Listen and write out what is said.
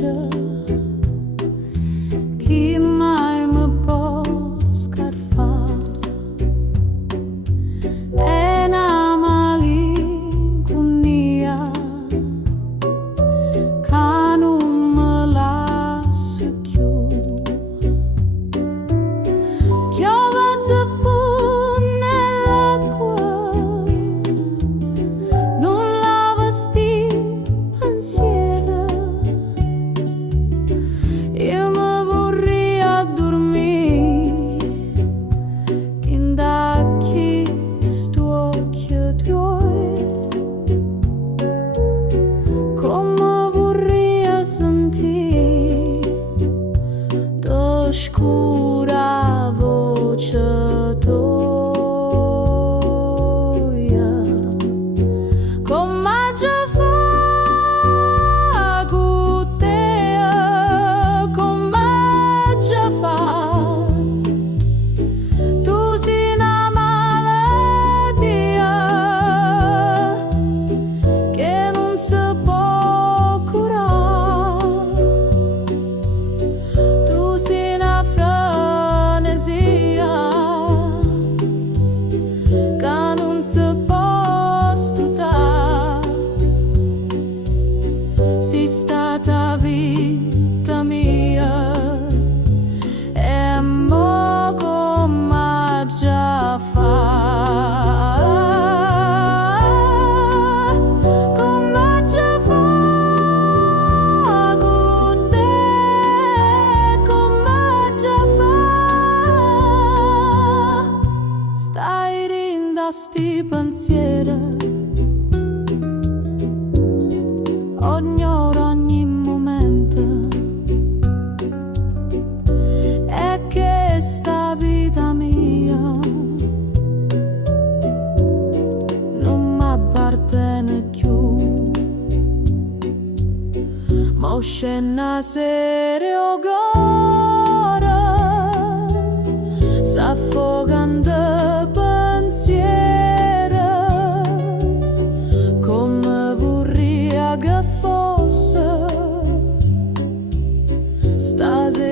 paura. Chi mai mi può scarfare? È una malinconia che non mi lascia più. Chiovazza fu nell'acqua, non la vesti pensiero. Io mi vorrei addormire in dacchi st'occhi tuoi, come vorrei sentire l'oscura voce tua, come già fa con te, come già fa. Tu sei una malattia che non si può curare. Tu sei una frenesia che non si può stutare. Sei stata vita mia e mo come già fa, come già fa con te, come già fa. Stai rinda sti pensieri, ogni momento, è che sta vita mia non m'appartiene più. Ma scena serio gore, s'affogando pensieri, come vorrei che fosse stasera.